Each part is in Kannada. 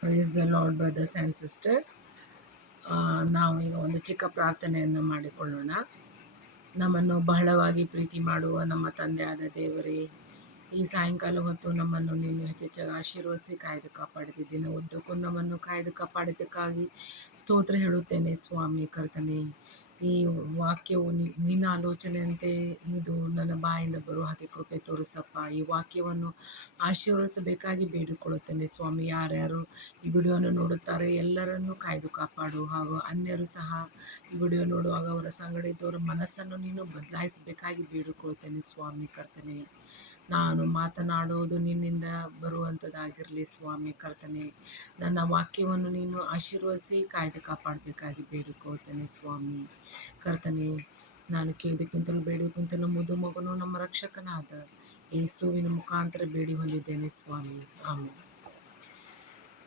Praise the lord brothers and sister. ನಾವು ಈಗ ಒಂದು ಚಿಕ್ಕ ಪ್ರಾರ್ಥನೆಯನ್ನು ಮಾಡಿಕೊಳ್ಳೋಣ. ನಮ್ಮನ್ನು ಬಹಳವಾಗಿ ಪ್ರೀತಿ ಮಾಡುವ ನಮ್ಮ ತಂದೆಯಾದ ದೇವರೇ, ಈ ಸಾಯಂಕಾಲ ಹೊತ್ತು ನಮ್ಮನ್ನು ನೀನು ಹೆಚ್ಚೆಚ್ಚಾಗಿ ಆಶೀರ್ವದಿಸಿ ಕಾಯ್ದು ಕಾಪಾಡಿದ ಉದ್ದಕ್ಕೂ ನಮ್ಮನ್ನು ಕಾಯ್ದು ಕಾಪಾಡಿದ್ದಕ್ಕಾಗಿ ಸ್ತೋತ್ರ ಹೇಳುತ್ತೇನೆ ಸ್ವಾಮಿ ಕರ್ತನೆ. ಈ ವಾಕ್ಯವು ನಿನ್ನ ಆಲೋಚನೆಯಂತೆ ಇದು ನನ್ನ ಬಾಯಿಂದ ಬರುವ ಹಾಗೆ ಕೃಪೆ ತೋರಿಸಪ್ಪ. ಈ ವಾಕ್ಯವನ್ನು ಆಶೀರ್ವದಿಸಬೇಕಾಗಿ ಬೇಡಿಕೊಳ್ಳುತ್ತೇನೆ ಸ್ವಾಮಿ. ಯಾರ್ಯಾರು ಈ ವಿಡಿಯೋನ ನೋಡುತ್ತಾರೆ ಎಲ್ಲರನ್ನೂ ಕಾಯ್ದು ಕಾಪಾಡು. ಹಾಗೂ ಅನ್ಯರು ಸಹ ಈ ವಿಡಿಯೋ ನೋಡುವಾಗ ಅವರ ಸಂಗಡ ಇದ್ದವರ ಮನಸ್ಸನ್ನು ನೀನು ಬದಲಾಯಿಸಬೇಕಾಗಿ ಬೇಡಿಕೊಳ್ಳುತ್ತೇನೆ ಸ್ವಾಮಿ ಕರ್ತನೆ. ನಾನು ಮಾತನಾಡುವುದು ನಿನ್ನಿಂದ ಬರುವಂಥದ್ದಾಗಿರಲಿ ಸ್ವಾಮಿ ಕರ್ತನೆ. ನನ್ನ ವಾಕ್ಯವನ್ನು ನೀನು ಆಶೀರ್ವದಿಸಿ ಕಾಯ್ದು ಕಾಪಾಡಬೇಕಾಗಿ ಬೇಡಿಕೊಳ್ಳುತ್ತೇನೆ ಸ್ವಾಮಿ ಕರ್ತನೆ. ನಾನು ಕೇಳಿದಕ್ಕಿಂತಲೂ ಬೇಡಿಕ್ಕಿಂತಲೂ ಮುದು ಮಗನು ನಮ್ಮ ರಕ್ಷಕನಾದ ಯೇಸುವಿನ ಮುಖಾಂತರ ಬೇಡಿ ಹೊಂದಿದ್ದೇನೆ ಸ್ವಾಮಿ, ಆಮೇಲೆ.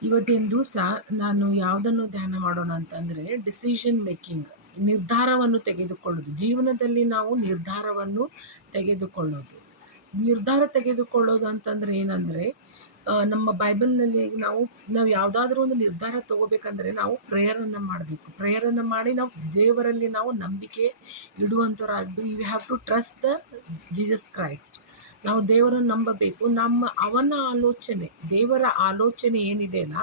ಇವತ್ತಿನ ದಿವಸ ನಾನು ಯಾವುದನ್ನು ಧ್ಯಾನ ಮಾಡೋಣ ಅಂತಂದರೆ, ಡಿಸಿಷನ್ ಮೇಕಿಂಗ್, ನಿರ್ಧಾರವನ್ನು ತೆಗೆದುಕೊಳ್ಳೋದು. ಜೀವನದಲ್ಲಿ ನಾವು ನಿರ್ಧಾರವನ್ನು ತೆಗೆದುಕೊಳ್ಳೋದು ಅಂತಂದರೆ ಏನಂದರೆ, ನಮ್ಮ ಬೈಬಲ್ನಲ್ಲಿ ನಾವು ಯಾವುದಾದ್ರೂ ಒಂದು ನಿರ್ಧಾರ ತಗೋಬೇಕಂದ್ರೆ ನಾವು ಪ್ರೇಯರನ್ನು ಮಾಡಬೇಕು. ಪ್ರೇಯರನ್ನು ಮಾಡಿ ನಾವು ದೇವರಲ್ಲಿ ನಾವು ನಂಬಿಕೆ ಇಡುವಂಥವ್ರಾಗಬೇಕು. You have to trust the Jesus Christ. ನಾವು ದೇವರನ್ನು ನಂಬಬೇಕು. ಅವನ ಆಲೋಚನೆ, ದೇವರ ಆಲೋಚನೆ ಏನಿದೆಯಲ್ಲ,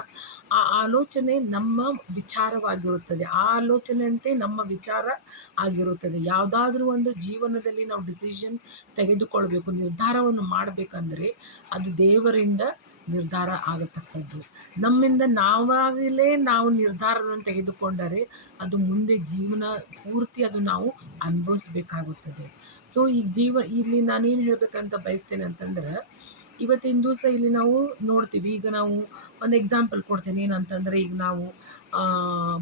ಆ ಆಲೋಚನೆ ನಮ್ಮ ವಿಚಾರವಾಗಿರುತ್ತದೆ. ಆ ಆಲೋಚನೆಯಂತೆ ನಮ್ಮ ವಿಚಾರ ಆಗಿರುತ್ತದೆ. ಯಾವುದಾದ್ರೂ ಒಂದು ಜೀವನದಲ್ಲಿ ನಾವು ಡಿಸಿಷನ್ ತೆಗೆದುಕೊಳ್ಬೇಕು, ನಿರ್ಧಾರವನ್ನು ಮಾಡಬೇಕಂದ್ರೆ ಅದು ದೇವರಿಂದ ನಿರ್ಧಾರ ಆಗತಕ್ಕದ್ದು. ನಮ್ಮಿಂದ ನಾವಾಗಲೇ ನಾವು ನಿರ್ಧಾರವನ್ನು ತೆಗೆದುಕೊಂಡರೆ ಅದು ಮುಂದೆ ಜೀವನ ಪೂರ್ತಿ ಅದು ನಾವು ಅನುಭವಿಸ್ಬೇಕಾಗುತ್ತದೆ. ಸೊ ಇಲ್ಲಿ ನಾನೇನು ಹೇಳಬೇಕಂತ ಬಯಸ್ತೇನೆ ಅಂತಂದ್ರೆ, ಇವತ್ತಿನ ದಿವಸ ಇಲ್ಲಿ ನಾವು ನೋಡ್ತೀವಿ. ಈಗ ನಾವು ಒಂದು ಎಕ್ಸಾಂಪಲ್ ಕೊಡ್ತೇನೆ. ಏನಂತಂದರೆ, ಈಗ ನಾವು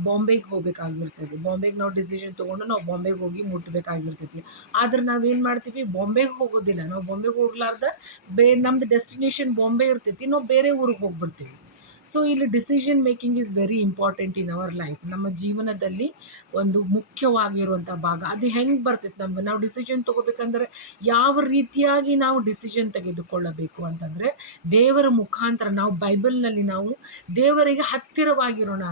ಬಾಂಬೆಗೆ ಹೋಗಬೇಕಾಗಿರ್ತದೆ. ಬಾಂಬೆಗೆ ನಾವು ಡಿಸಿಷನ್ ತೊಗೊಂಡು ನಾವು ಬಾಂಬೆಗೆ ಹೋಗಿ ಮುಟ್ಟಬೇಕಾಗಿರ್ತೈತಿ. ಆದ್ರೆ ನಾವೇನು ಮಾಡ್ತೀವಿ, ಬಾಂಬೆಗೆ ಹೋಗೋದಿಲ್ಲ. ನಾವು ಬಾಂಬೆಗೆ ಹೋಗ್ಲಾರ್ದ ನಮ್ಮದು ಡೆಸ್ಟಿನೇಷನ್ ಬಾಂಬೆ ಇರ್ತೈತಿ, ನಾವು ಬೇರೆ ಊರಿಗೆ ಹೋಗ್ಬಿಡ್ತೀವಿ. ಸೊ ಇಲ್ಲಿ decision making is very important in our life. ನಮ್ಮ ಜೀವನದಲ್ಲಿ ಒಂದು ಮುಖ್ಯವಾಗಿರುವಂಥ ಭಾಗ. ಅದು ಹೆಂಗೆ ಬರ್ತೈತೆ ನಮ್ಗೆ, ನಾವು ಡಿಸಿಷನ್ ತೊಗೋಬೇಕಂದ್ರೆ ಯಾವ ರೀತಿಯಾಗಿ ನಾವು ಡಿಸಿಷನ್ ತೆಗೆದುಕೊಳ್ಳಬೇಕು ಅಂತಂದರೆ, ದೇವರ ಮುಖಾಂತರ. ನಾವು ಬೈಬಲ್ನಲ್ಲಿ ನಾವು ದೇವರಿಗೆ ಹತ್ತಿರವಾಗಿರೋಣ.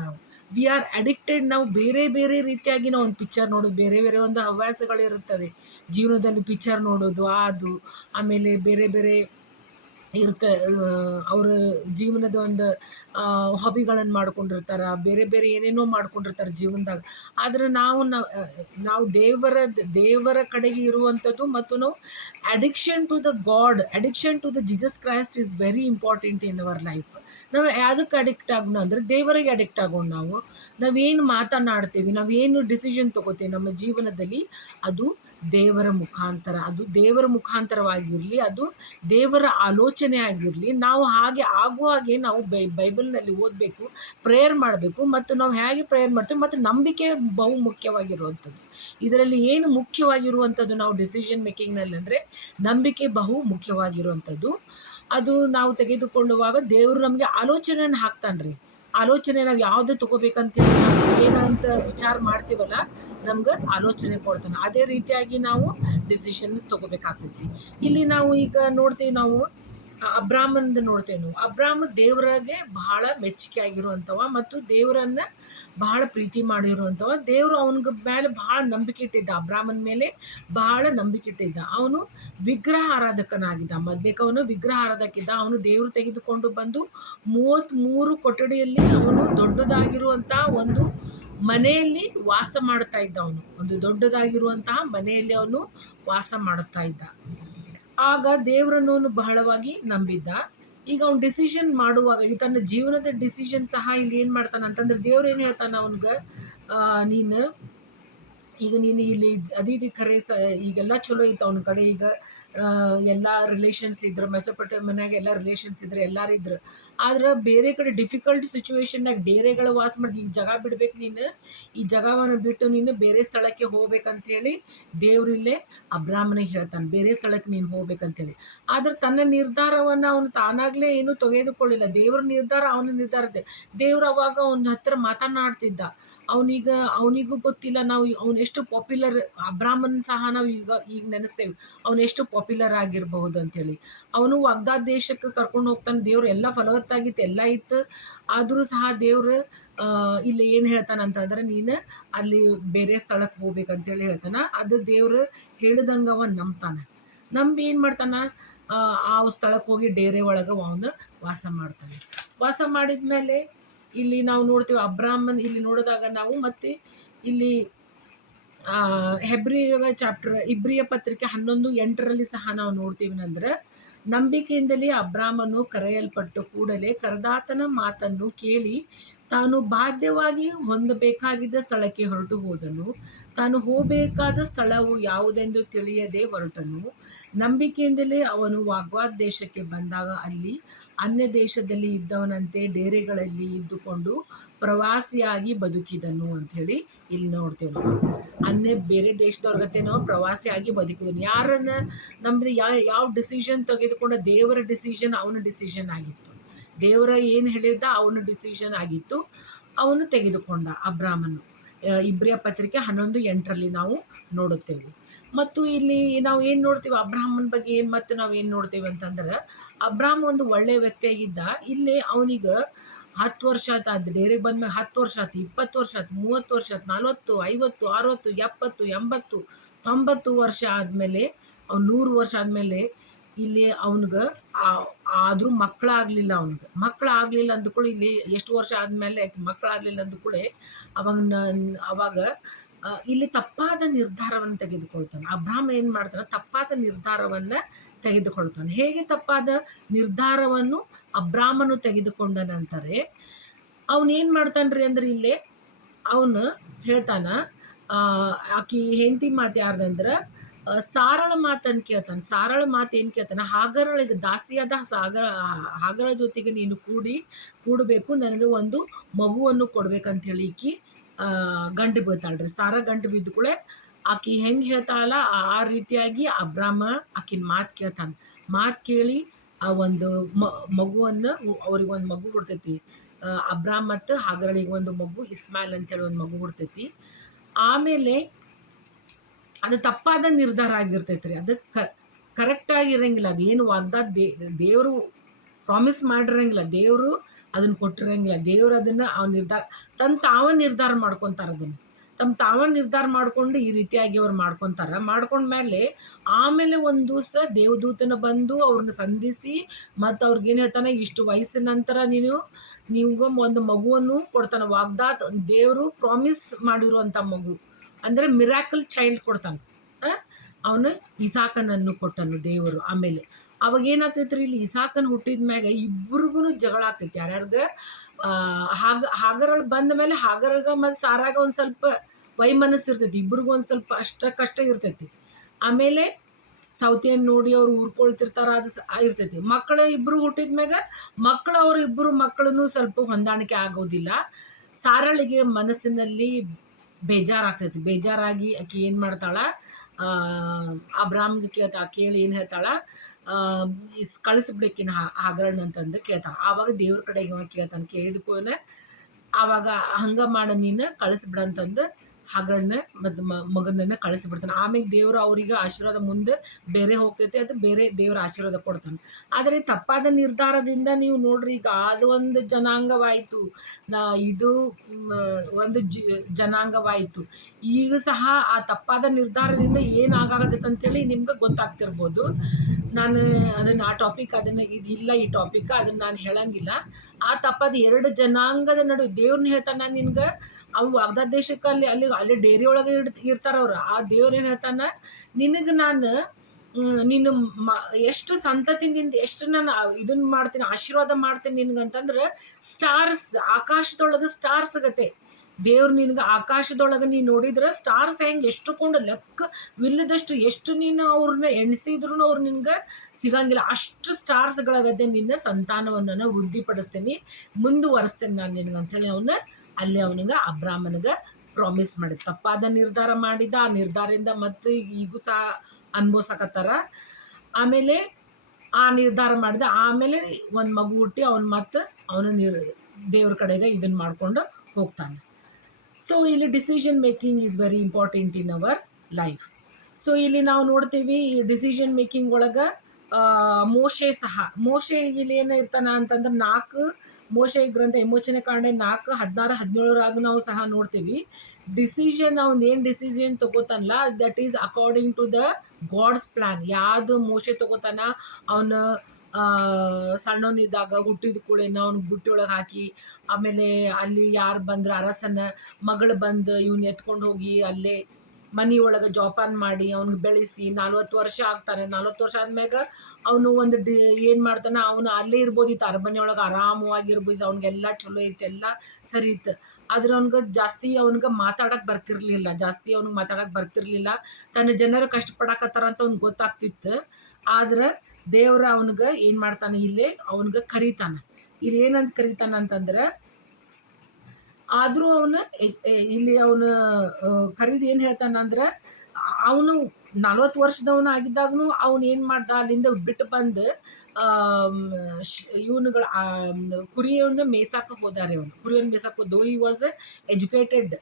We are addicted. ನಾವು ಬೇರೆ ಬೇರೆ ರೀತಿಯಾಗಿ ನಾವು ಒಂದು ಪಿಕ್ಚರ್ ನೋಡೋದು, ಬೇರೆ ಬೇರೆ ಒಂದು ಹವ್ಯಾಸಗಳಿರುತ್ತದೆ ಜೀವನದಲ್ಲಿ. ಪಿಕ್ಚರ್ ನೋಡೋದು, ಅದು ಆಮೇಲೆ ಬೇರೆ ಬೇರೆ ಅವ್ರ ಜೀವನದ ಒಂದು ಹಾಬಿಗಳನ್ನು ಮಾಡ್ಕೊಂಡಿರ್ತಾರೆ. ಬೇರೆ ಬೇರೆ ಏನೇನೋ ಮಾಡ್ಕೊಂಡಿರ್ತಾರೆ ಜೀವನದಾಗ. ಆದರೆ ನಾವು ದೇವರ ಕಡೆಗೆ ಇರುವಂಥದ್ದು, ಮತ್ತು ನಾವು addiction to the God, addiction to the Jesus Christ is very important in our life. ನಾವು ಯಾವುದಕ್ಕೆ ಅಡಿಕ್ಟ್ ಆಗೋಣ ಅಂದರೆ, ದೇವರಿಗೆ ಅಡಿಕ್ಟ್ ಆಗೋಣ. ನಾವೇನು ಮಾತನಾಡ್ತೀವಿ, ನಾವೇನು ಡಿಸಿಷನ್ ತೊಗೋತೀವಿ ನಮ್ಮ ಜೀವನದಲ್ಲಿ, ಅದು ದೇವರ ಮುಖಾಂತರ, ಅದು ದೇವರ ಮುಖಾಂತರವಾಗಿರಲಿ, ಅದು ದೇವರ ಆಲೋಚನೆ ಆಗಿರಲಿ. ನಾವು ಹಾಗೆ ಆಗುವ ಹಾಗೆ ನಾವು ಬೈಬಲ್ನಲ್ಲಿ ಓದಬೇಕು, ಪ್ರೇಯರ್ ಮಾಡಬೇಕು. ಮತ್ತು ನಾವು ಹೇಗೆ ಪ್ರೇಯರ್ ಮಾಡ್ತೀವಿ, ಮತ್ತು ನಂಬಿಕೆ ಬಹು ಮುಖ್ಯವಾಗಿರುವಂಥದ್ದು. ಇದರಲ್ಲಿ ಏನು ಮುಖ್ಯವಾಗಿರುವಂಥದ್ದು ನಾವು ಡಿಸಿಷನ್ ಮೇಕಿಂಗ್ನಲ್ಲಿ ಅಂದರೆ, ನಂಬಿಕೆ ಬಹು ಮುಖ್ಯವಾಗಿರುವಂಥದ್ದು. ಅದು ನಾವು ತೆಗೆದುಕೊಳ್ಳುವಾಗ ದೇವರು ನಮಗೆ ಆಲೋಚನೆಯನ್ನು ಹಾಕ್ತಾನೆ ರೀ. ಆಲೋಚನೆ ನಾವು ಯಾವುದೇ ತೊಗೋಬೇಕಂತೇಳಿ ನಾವು ಏನಂತ ವಿಚಾರ ಮಾಡ್ತೀವಲ್ಲ, ನಮ್ಗೆ ಆಲೋಚನೆ ಕೊಡ್ತಾನೆ. ಅದೇ ರೀತಿಯಾಗಿ ನಾವು ಡಿಸಿಷನ್ ತೊಗೋಬೇಕಾಗ್ತೈತಿ. ಇಲ್ಲಿ ನಾವು ಈಗ ನೋಡ್ತೀವಿ, ನಾವು ಅಬ್ರಾಮಂದು ನೋಡ್ತೇವೆ. ಅಬ್ರಾಮ ದೇವರಿಗೆ ಬಹಳ ಮೆಚ್ಚುಗೆ ಆಗಿರುವಂಥವ, ಮತ್ತು ದೇವರನ್ನು ಬಹಳ ಪ್ರೀತಿ ಮಾಡಿರುವಂಥವ. ದೇವರು ಅವನಿಗೆ ಮೇಲೆ ಬಹಳ ನಂಬಿಕೆ ಇಟ್ಟಿದ್ದ. ಅಬ್ರಾಮನ ಮೇಲೆ ಬಹಳ ನಂಬಿಕೆ ಇಟ್ಟಿದ್ದ. ಅವನು ವಿಗ್ರಹ ಆರಾಧಕನಾಗಿದ್ದ. ಮೊದಲೇಕ ಅವನು ವಿಗ್ರಹ ಆರಾಧಕಿದ್ದ. ಅವನು ದೇವರು ತೆಗೆದುಕೊಂಡು ಬಂದು 33 ಕೊಠಡಿಯಲ್ಲಿ ಅವನು ದೊಡ್ಡದಾಗಿರುವಂಥ ಒಂದು ಮನೆಯಲ್ಲಿ ವಾಸ ಮಾಡ್ತಾ ಇದ್ದ. ಅವನು ಒಂದು ದೊಡ್ಡದಾಗಿರುವಂತಹ ಮನೆಯಲ್ಲಿ ಅವನು ವಾಸ ಮಾಡುತ್ತಾ ಇದ್ದ. ಆಗ ದೇವರನ್ನು ಅವನು ಬಹಳವಾಗಿ ನಂಬಿದ್ದ. ಈಗ ಅವ್ನು ಡಿಸಿಷನ್ ಮಾಡುವಾಗ, ಈ ತನ್ನ ಜೀವನದ ಡಿಸಿಷನ್ ಸಹ ಇಲ್ಲಿ ಏನು ಮಾಡ್ತಾನೆ ಅಂತಂದ್ರೆ, ದೇವ್ರು ಏನು ಹೇಳ್ತಾನೆ ಅವನಿಗೆ, ನೀನು ಇಲ್ಲಿ ಅದಿದು ಖರೆ ಈಗೆಲ್ಲ ಚಲೋ ಇತ್ತು ಅವನ ಕಡೆ. ಈಗ ಎಲ್ಲ ರಿಲೇಷನ್ಸ್ ಇದ್ರು, ಮೆಸೊಪೊಟೇಮಿಯಾಗ ಎಲ್ಲ ರಿಲೇಷನ್ಸ್ ಇದ್ರು, ಎಲ್ಲರೂ ಇದ್ರು. ಆದ್ರೆ ಬೇರೆ ಕಡೆ ಡಿಫಿಕಲ್ಟ್ ಸಿಚುವೇಶನ್ನಾಗ ಡೇರೆಗಳ ವಾಸ ಮಾಡಿದ್ವಿ. ಈ ಜಾಗ ಬಿಡ್ಬೇಕು, ನೀನು ಈ ಜಾಗವನ್ನು ಬಿಟ್ಟು ನೀನು ಬೇರೆ ಸ್ಥಳಕ್ಕೆ ಹೋಗ್ಬೇಕಂತೇಳಿ ದೇವ್ರಿಲ್ಲೇ ಅಬ್ರಾಮನಿಗೆ ಹೇಳ್ತಾನೆ, ಬೇರೆ ಸ್ಥಳಕ್ಕೆ ನೀನು ಹೋಗ್ಬೇಕಂತೇಳಿ. ಆದ್ರೆ ತನ್ನ ನಿರ್ಧಾರವನ್ನು ಅವನು ತಾನಾಗಲೇ ಏನೂ ತೆಗೆದುಕೊಳ್ಳಿಲ್ಲ. ದೇವ್ರ ನಿರ್ಧಾರ ಅವನ ನಿರ್ಧಾರ ಇದೆ. ದೇವ್ರು ಅವಾಗ ಅವನ ಹತ್ರ ಮಾತನಾಡ್ತಿದ್ದ. ಅವನಿಗೂ ಗೊತ್ತಿಲ್ಲ ಅವನು ಎಷ್ಟು ಪಾಪ್ಯುಲರ್. ಅಬ್ರಾಮನ್ ಸಹ ನಾವು ಈಗ ನೆನೆಸ್ತೇವೆ, ಅವನು ಎಷ್ಟು ಪಾಪ್ಯುಲರ್ ಆಗಿರಬಹುದು ಅಂತೇಳಿ. ಅವನು ವಾಗ್ದಾದ ದೇಶಕ್ಕೆ ಕರ್ಕೊಂಡು ಹೋಗ್ತಾನೆ. ದೇವ್ರು ಎಲ್ಲ ಫಲವತ್ತಾಗಿತ್ತು, ಎಲ್ಲ ಇತ್ತು. ಆದರೂ ಸಹ ದೇವ್ರು ಇಲ್ಲಿ ಏನು ಹೇಳ್ತಾನಂತಂದ್ರೆ, ನೀನು ಅಲ್ಲಿ ಬೇರೆ ಸ್ಥಳಕ್ಕೆ ಹೋಗ್ಬೇಕಂತೇಳಿ ಹೇಳ್ತಾನೆ. ಅದು ದೇವ್ರು ಹೇಳಿದಂಗೆ ಅವ ನಂಬ್ತಾನೆ. ನಂಬಿ ಏನು ಮಾಡ್ತಾನೆ, ಆ ಸ್ಥಳಕ್ಕೆ ಹೋಗಿ ಡೇರೆ ಒಳಗೆ ಅವನು ವಾಸ ಮಾಡ್ತಾನೆ. ವಾಸ ಮಾಡಿದ ಮೇಲೆ ಇಲ್ಲಿ ನಾವು ನೋಡ್ತೀವಿ ಅಬ್ರಾಮನ್ ಇಲ್ಲಿ ನೋಡಿದಾಗ ನಾವು ಮತ್ತೆ ಇಲ್ಲಿ ಹೆಬ್ರಿಯ ಚಾಪ್ಟರ್ ಇಬ್ರಿಯ ಪತ್ರಿಕೆ 11:8 ಸಹ ನಾವು ನೋಡ್ತೀವಿ ಅಂದ್ರೆ, ನಂಬಿಕೆಯಿಂದಲೇ ಅಬ್ರಾಮನು ಕರೆಯಲ್ಪಟ್ಟು ಕೂಡಲೇ ಕರೆದಾತನ ಮಾತನ್ನು ಕೇಳಿ ತಾನು ಬಾಧ್ಯವಾಗಿ ಹೊಂದಬೇಕಾಗಿದ್ದ ಸ್ಥಳಕ್ಕೆ ಹೊರಟು ಹೋದನು. ತಾನು ಹೋಗಬೇಕಾದ ಸ್ಥಳವು ಯಾವುದೆಂದು ತಿಳಿಯದೆ ಹೊರಟನು. ನಂಬಿಕೆಯಿಂದಲೇ ಅವನು ವಾಗ್ವಾದ್ ದೇಶಕ್ಕೆ ಬಂದಾಗ ಅಲ್ಲಿ ಅನ್ಯ ದೇಶದಲ್ಲಿ ಇದ್ದವನಂತೆ ಡೇರೆಗಳಲ್ಲಿ ಇದ್ದುಕೊಂಡು ಪ್ರವಾಸಿಯಾಗಿ ಬದುಕಿದನು ಅಂತ ಹೇಳಿ ಇಲ್ಲಿ ನೋಡ್ತೇವೆ ನಾವು. ಬೇರೆ ದೇಶದವ್ರ ನಾವು ಪ್ರವಾಸಿಯಾಗಿ ಬದುಕಿದನು. ಯಾರನ್ನ ನಮ್ದು ಯಾವ ಡಿಸಿಷನ್ ತೆಗೆದುಕೊಂಡ, ದೇವರ ಡಿಸಿಷನ್ ಅವನ ಡಿಸಿಷನ್ ಆಗಿತ್ತು. ದೇವರ ಏನು ಹೇಳಿದ್ದ ಅವನ ಡಿಸಿಷನ್ ಆಗಿತ್ತು, ಅವನು ತೆಗೆದುಕೊಂಡ ಅಬ್ರಾಮನು. ಇಬ್ರಿಯ ಪತ್ರಿಕೆ 11:8 ನಾವು ನೋಡುತ್ತೇವೆ. ಮತ್ತು ಇಲ್ಲಿ ನಾವು ಏನು ನೋಡ್ತೀವಿ ಅಬ್ರಾಹ್ಮನ ಬಗ್ಗೆ ಮತ್ತು ನಾವು ಏನು ನೋಡ್ತೇವೆ ಅಂತಂದ್ರೆ, ಅಬ್ರಾಹ್ಮ ಒಂದು ಒಳ್ಳೆಯ ವ್ಯಕ್ತಿಯಾಗಿದ್ದ. ಇಲ್ಲಿ ಅವನಿಗೆ 10 ವರ್ಷ ಆಯ್ತು, ಡೇರೆಗೆ ಬಂದ್ಮೇಲೆ 10 ವರ್ಷ ಆಯ್ತು, 20 ವರ್ಷ ಆಯ್ತು, 30 ವರ್ಷ ಆಯ್ತು, 40, 50, 60, 70, 80, 90 ವರ್ಷ ಆದಮೇಲೆ, ಅವ್ನು 100 ವರ್ಷ ಆದಮೇಲೆ ಇಲ್ಲಿ ಅವನಿಗೆ ಆದರೂ ಮಕ್ಕಳಾಗಲಿಲ್ಲ. ಮಕ್ಕಳಾಗಲಿಲ್ಲ ಅಂದ್ಕೂಡ ಇಲ್ಲಿ ಎಷ್ಟು ವರ್ಷ ಆದಮೇಲೆ ಮಕ್ಕಳಾಗಲಿಲ್ಲ ಅಂದ್ಕೂಡ ಅವಾಗ ಇಲ್ಲಿ ತಪ್ಪಾದ ನಿರ್ಧಾರವನ್ನು ತೆಗೆದುಕೊಳ್ತಾನೆ. ಅಬ್ರಾಹ್ಮ ಏನು ಮಾಡ್ತಾನೆ, ತಪ್ಪಾದ ನಿರ್ಧಾರವನ್ನು ತೆಗೆದುಕೊಳ್ತಾನೆ. ಹೇಗೆ ತಪ್ಪಾದ ನಿರ್ಧಾರವನ್ನು ಅಬ್ರಾಹ್ಮನು ತೆಗೆದುಕೊಂಡ ನಂತರ ಅವನೇನು ಮಾಡ್ತಾನ್ರಿ ಅಂದ್ರೆ, ಇಲ್ಲೇ ಅವನು ಹೇಳ್ತಾನ, ಆಕಿ ಹೆಂಡತಿ ಮಾತು ಯಾರ್ದಂದ್ರೆ ಸಾರಳ ಮಾತನ್ನು ಕೇಳ್ತಾನೆ. ಸಾರಳ ಮಾತು ಏನು ಕೇಳ್ತಾನೆ, ಹಾಗರಳಿಗೆ ದಾಸಿಯಾದ ಹಾಗರ ಜೊತೆಗೆ ನೀನು ಕೂಡಬೇಕು, ನನಗೆ ಒಂದು ಮಗುವನ್ನು ಕೊಡ್ಬೇಕಂತ ಹೇಳಿ ಈಕಿ ಗಂಟು ಬೀಳ್ತಾಳ್ರಿ. ಸಾರ ಗಂಟು ಬಿದ್ದು ಕೂಡ ಆಕಿ ಹೆಂಗೆ ಹೇಳ್ತಾಳಲ್ಲ ಆ ರೀತಿಯಾಗಿ ಅಬ್ರಾಮ ಆಕಿನ ಮಾತು ಕೇಳ್ತಾನೆ. ಮಾತು ಕೇಳಿ ಆ ಒಂದು ಮಗುವನ್ನು ಅವ್ರಿಗೊಂದು ಮಗು ಕೊಡ್ತೈತಿ. ಅಬ್ರಾಮ್ ಮತ್ತು ಹಾಗರಳಿಗೆ ಒಂದು ಮಗು ಇಸ್ಮಾಯಿಲ್ ಅಂತೇಳಿ ಒಂದು ಮಗು ಕೊಡ್ತೈತಿ. ಆಮೇಲೆ ಅದು ತಪ್ಪಾದ ನಿರ್ಧಾರ ಆಗಿರ್ತೈತ್ರಿ. ಅದು ಕರೆಕ್ಟಾಗಿರಂಗಿಲ್ಲ. ಅದು ಏನು ವಾಗ್ದಾದ ದೇವರು ಪ್ರಾಮಿಸ್ ಮಾಡಿರಂಗಿಲ್ಲ, ದೇವರು ಅದನ್ನು ಕೊಟ್ಟಿರಂಗಿಲ್ಲ. ದೇವ್ರು ಅದನ್ನು ತಾವ ನಿರ್ಧಾರ ಮಾಡ್ಕೊತಾರೆ. ಅದನ್ನು ತಾವ ನಿರ್ಧಾರ ಮಾಡಿಕೊಂಡು ಈ ರೀತಿಯಾಗಿ ಅವ್ರು ಮಾಡ್ಕೊತಾರೆ. ಮಾಡ್ಕೊಂಡ್ಮೇಲೆ ಆಮೇಲೆ ಒಂದು ದಿವಸ ದೇವದೂತನ ಬಂದು ಅವ್ರನ್ನ ಸಂಧಿಸಿ ಮತ್ತು ಅವ್ರಿಗೇನು ಹೇಳ್ತಾನೆ, ಇಷ್ಟು ವಯಸ್ಸಿನ ನಂತರ ನೀವು ಒಂದು ಮಗುವನ್ನು ಕೊಡ್ತಾನೆ. ವಾಗ್ದಾತ ದೇವರು ಪ್ರಾಮಿಸ್ ಮಾಡಿರುವಂಥ ಮಗು ಅಂದರೆ ಮಿರಾಕಲ್ ಚೈಲ್ಡ್ ಕೊಡ್ತಾನೆ. ಅವನು ಇಸಾಕನನ್ನು ಕೊಟ್ಟನು ದೇವರು. ಆಮೇಲೆ ಅವಾಗ ಏನಾಗ್ತೈತಿ ರೀ, ಇಲ್ಲಿ ಇಸಾಕನ್ ಹುಟ್ಟಿದ ಮ್ಯಾಗ ಇಬ್ರಿಗೂ ಜಗಳ ಆಗ್ತೈತಿ. ಯಾರ್ಯಾರ್ಗ ಹಾಗರಳು ಬಂದ ಮೇಲೆ ಹಾಗರಗ ಮತ್ತು ಸಾರಾಗ ಒಂದು ಸ್ವಲ್ಪ ವೈಮನಸ್ಸಿರ್ತೈತಿ. ಇಬ್ರಿಗೂ ಒಂದು ಸ್ವಲ್ಪ ಕಷ್ಟ ಇರ್ತೈತಿ. ಆಮೇಲೆ ಸೌತೆಯನ್ನು ನೋಡಿ ಅವ್ರು ಊರ್ಕೊಳ್ತಿರ್ತಾರ, ಅದು ಇರ್ತೈತಿ. ಮಕ್ಕಳು ಇಬ್ಬರು ಹುಟ್ಟಿದ ಮ್ಯಾಗ ಅವ್ರ ಇಬ್ಬರು ಮಕ್ಕಳನ್ನು ಸ್ವಲ್ಪ ಹೊಂದಾಣಿಕೆ ಆಗೋದಿಲ್ಲ. ಸಾರಳಿಗೆ ಮನಸ್ಸಿನಲ್ಲಿ ಬೇಜಾರಾಗ್ತೈತಿ. ಬೇಜಾರಾಗಿ ಆಕೆ ಏನು ಮಾಡ್ತಾಳ, ಅಬ್ರಾಮ್ಗೆ ಕೇಳಿ ಏನು ಹೇಳ್ತಾಳ, ಕಳಿಸ್ಬಿಡಕ್ಕಿನ ಹಾಗರಣ್ಣಂತಂದು ಕೇಳ್ತಾಳ. ಆವಾಗ ದೇವ್ರ ಕಡೆಗೆ ಕೇಳ್ತಾನೆ. ಕೇಳಿದ್ಕೂನೆ ಆವಾಗ ಹಂಗೆ ಮಾಡ, ನೀನು ಕಳಿಸ್ಬಿಡಂತಂದು ಹಾಗರಣ್ಣ ಮತ್ತು ಮಗನನ್ನು ಕಳಿಸ್ಬಿಡ್ತಾನೆ. ಆಮೇಲೆ ದೇವರು ಅವ್ರಿಗೆ ಆಶೀರ್ವಾದ ಮುಂದೆ ಬೇರೆ ಹೋಗ್ತೈತೆ, ಅದು ಬೇರೆ ದೇವರ ಆಶೀರ್ವಾದ ಕೊಡ್ತಾನೆ. ಆದರೆ ತಪ್ಪಾದ ನಿರ್ಧಾರದಿಂದ ನೀವು ನೋಡ್ರಿ, ಈಗ ಅದು ಒಂದು ಜನಾಂಗವಾಯಿತು, ಇದು ಒಂದು ಜನಾಂಗವಾಯಿತು. ಈಗ ಸಹ ಆ ತಪ್ಪಾದ ನಿರ್ಧಾರದಿಂದ ಏನಾಗತ್ತೈತೆ ಅಂತೇಳಿ ನಿಮ್ಗೆ ಗೊತ್ತಾಗ್ತಿರ್ಬೋದು. ನಾನು ಅದನ್ನು ಆ ಟಾಪಿಕ್ ಇದಿಲ್ಲ, ಈ ಟಾಪಿಕ್ ಅದನ್ನು ನಾನು ಹೇಳಂಗಿಲ್ಲ. ಆ ತಪ್ಪಾದ 2 ಜನಾಂಗದ ನಡುವೆ ದೇವ್ರನ್ನ ಹೇಳ್ತಾನೆ, ನಾನು ನಿನ್ಗೆ ಅವು ವಾಗ್ದಾದ ದೇಶಕ್ಕೆ ಅಲ್ಲಿ ಡೇರಿ ಒಳಗೆ ಇರ್ತಾರವ್ರು. ಆ ದೇವ್ರು ಏನು ಹೇಳ್ತಾನೆ, ನಿನಗೆ ನಾನು ನೀನು ಎಷ್ಟು ಸಂತತಿಯಿಂದ ಎಷ್ಟು ನಾನು ಇದನ್ನು ಮಾಡ್ತೀನಿ, ಆಶೀರ್ವಾದ ಮಾಡ್ತೀನಿ ನಿನ್ಗಂತಂದ್ರೆ, ಸ್ಟಾರ್ಸ್ ಆಕಾಶದೊಳಗೆ ಸ್ಟಾರ್ಸ್ ಆಗತ್ತೆ. ದೇವ್ರು ನಿನ್ಗೆ ಆಕಾಶದೊಳಗೆ ನೀನು ನೋಡಿದ್ರೆ ಸ್ಟಾರ್ಸ್ ಹೆಂಗೆ ಎಷ್ಟುಕೊಂಡು ಲೆಕ್ಕವಿಲ್ಲದಷ್ಟು ಎಷ್ಟು ನೀನು ಅವ್ರನ್ನ ಎಣಿಸಿದ್ರು ಅವ್ರು ನಿನ್ಗೆ ಸಿಗಂಗಿಲ್ಲ. ಅಷ್ಟು ಸ್ಟಾರ್ಸ್ಗಳಾಗತ್ತೆ. ನಿನ್ನ ಸಂತಾನವನ್ನು ನಾನು ವೃದ್ಧಿಪಡಿಸ್ತೇನೆ, ಮುಂದುವರಿಸ್ತೇನೆ ನಾನು ನಿನಗಂತೇಳಿ ಅವನಿಗೆ ಅಬ್ರಾಮನಿಗೆ ಪ್ರಾಮಿಸ್ ಮಾಡಿದ. ತಪ್ಪಾದ ನಿರ್ಧಾರ ಮಾಡಿದ. ಆ ನಿರ್ಧಾರದಿಂದ ಮತ್ತು ಈಗೂ ಸಹ ಅನುಭವಿಸಕತ್ತಾರ. ಆಮೇಲೆ ಆ ನಿರ್ಧಾರ ಮಾಡಿದ. ಆಮೇಲೆ ಒಂದು ಮಗು ಹುಟ್ಟಿ ಅವನು ದೇವ್ರ ಕಡೆಗೆ ಇದನ್ನು ಮಾಡ್ಕೊಂಡು ಹೋಗ್ತಾನೆ. ಸೊ ಇಲ್ಲಿ decision making is very important in our life. So ಇಲ್ಲಿ ನಾವು ನೋಡ್ತೀವಿ ಈ ಡಿಸಿಷನ್ ಮೇಕಿಂಗ್ ಒಳಗೆ ಮೋಶೆ ಸಹ ಮೋಶೆ ಇಲ್ಲಿ ಏನು ಇರ್ತಾನ ಅಂತಂದ್ರೆ 4 ಮೋಶೆ ಗ್ರಂಥ ವಿಮೋಚನೆ ಕಾಂಡ 4 16 17 ನಾವು ಸಹ ನೋಡ್ತೀವಿ. ಡಿಸಿಷನ್ ಅವ್ನು ಏನು ಡಿಸಿಷನ್ ತಗೋತಾನಲ್ಲ that is according to the God's plan. ಯಾವುದು ಮೋಶೆ ತಗೋತಾನ ಅವನ ಸಣ್ಣವನಿದ್ದಾಗ ಹುಟ್ಟಿದ ಕೂಡೇನ ಅವ್ನು ಬುಟ್ಟಿ ಒಳಗೆ ಹಾಕಿ, ಆಮೇಲೆ ಅಲ್ಲಿ ಯಾರು ಬಂದ್ರೆ ಅರಸನ ಮಗಳು ಬಂದು ಇವ್ನ ಎತ್ಕೊಂಡು ಹೋಗಿ ಅಲ್ಲೇ ಮನೆಯೊಳಗೆ ಜೋಪಾನ ಮಾಡಿ ಅವ್ನಿಗೆ ಬೆಳೆಸಿ 40 ವರ್ಷ ಆಗ್ತಾನೆ. 40 ವರ್ಷ ಆದ್ಮ್ಯಾಗ ಅವನು ಒಂದು ಏನು ಮಾಡ್ತಾನೆ, ಅವನು ಅಲ್ಲೇ ಇರ್ಬೋದಿತ್ತು, ಅರಮನೆ ಒಳಗೆ ಆರಾಮವಾಗಿರ್ಬೋದು, ಅವ್ನಿಗೆಲ್ಲ ಚಲೋ ಇತ್ತು, ಎಲ್ಲ ಸರಿ ಇತ್ತು. ಆದ್ರೆ ಅವ್ನಿಗೆ ಜಾಸ್ತಿ ಮಾತಾಡಕ್ಕೆ ಬರ್ತಿರ್ಲಿಲ್ಲ. ತನ್ನ ಜನರು ಕಷ್ಟಪಡಕತ್ತಾರ ಅಂತ ಅವ್ನಿಗೆ ಗೊತ್ತಾಗ್ತಿತ್ತು. ಆದ್ರೆ ದೇವ್ರ ಅವನಿಗೆ ಏನು ಮಾಡ್ತಾನೆ, ಇಲ್ಲೇ ಅವನಿಗೆ ಕರೀತಾನ. ಇಲ್ಲಿ ಏನಂತ ಕರೀತಾನ ಅಂತಂದ್ರೆ, ಆದರೂ ಅವನು ಇಲ್ಲಿ ಅವನು ಕರೀದು ಏನು ಹೇಳ್ತಾನ ಅಂದ್ರೆ, ಅವನು 40 ವರ್ಷದವನು ಆಗಿದ್ದಾಗೂ ಅವನು ಏನು ಮಾಡ್ದ, ಅಲ್ಲಿಂದ ಬಿಟ್ಟು ಬಂದು ಇವನುಗಳ ಕುರಿಯನ್ನು ಮೇಯ್ಸಕ್ಕೆ ಹೋದಾರೆ. ಅವನು ಕುರಿಯನ್ನು ಮೇಯ್ಸಕ್ಕೆ ದೋ ಹಿ ವಾಸ್ ಎಜುಕೇಟೆಡ್,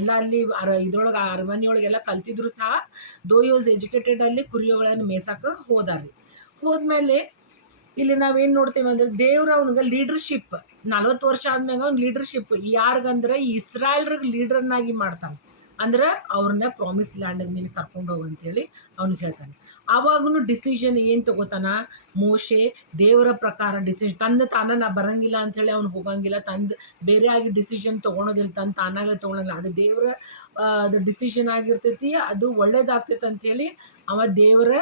ಎಲ್ಲ ಅಲ್ಲಿ ಇದ್ರೊಳಗೆ ಅರಮನೆಯೊಳಗೆಲ್ಲ ಕಲ್ತಿದ್ರು ಸಹ ದೋ ಹಿ ವಾಸ್ ಎಜುಕೇಟೆಡ್, ಅಲ್ಲಿ ಕುರಿಗಳನ್ನು ಮೇಯ್ಸಕ್ಕೆ ಹೋದಾರೆ. ಹೋದ್ಮೇಲೆ ಇಲ್ಲಿ ನಾವೇನು ನೋಡ್ತೀವಿ ಅಂದ್ರೆ, ದೇವ್ರ ಅವನಿಗೆ ಲೀಡರ್ಶಿಪ್ 40 ವರ್ಷ ಆದ್ಮ್ಯಾಗ ಅವ್ನು ಲೀಡರ್ಶಿಪ್ ಯಾರಿಗಂದ್ರೆ ಈ ಇಸ್ರಾಯೇಲ್ರಿಗೆ ಲೀಡರ್ನಾಗಿ ಮಾಡ್ತಾನೆ. ಅಂದ್ರೆ ಅವ್ರನ್ನ ಪ್ರಾಮಿಸ್ ಲ್ಯಾಂಡಿಗೆ ನೀನು ಕರ್ಕೊಂಡು ಹೋಗು ಅಂತೇಳಿ ಅವ್ನಿಗೆ ಹೇಳ್ತಾನೆ. ಆವಾಗೂ ಡಿಸಿಷನ್ ಏನು ತಗೋತಾನ ಮೋಶೆ, ದೇವರ ಪ್ರಕಾರ ಡಿಸಿಷನ್ ತಾನ ನಾ ಬರಂಗಿಲ್ಲ ಅಂಥೇಳಿ ಅವ್ನು ಹೋಗಂಗಿಲ್ಲ, ಬೇರೆ ಆಗಿ ಡಿಸಿಷನ್ ತೊಗೊಳೋದಿಲ್ಲ, ತಾನಾಗಲೇ ತೊಗೊಳಂಗಿಲ್ಲ. ಅದು ದೇವರ ಅದು ಡಿಸಿಷನ್ ಆಗಿರ್ತೈತಿ, ಅದು ಒಳ್ಳೇದಾಗ್ತೈತೆ ಅಂಥೇಳಿ ಅವ ದೇವರ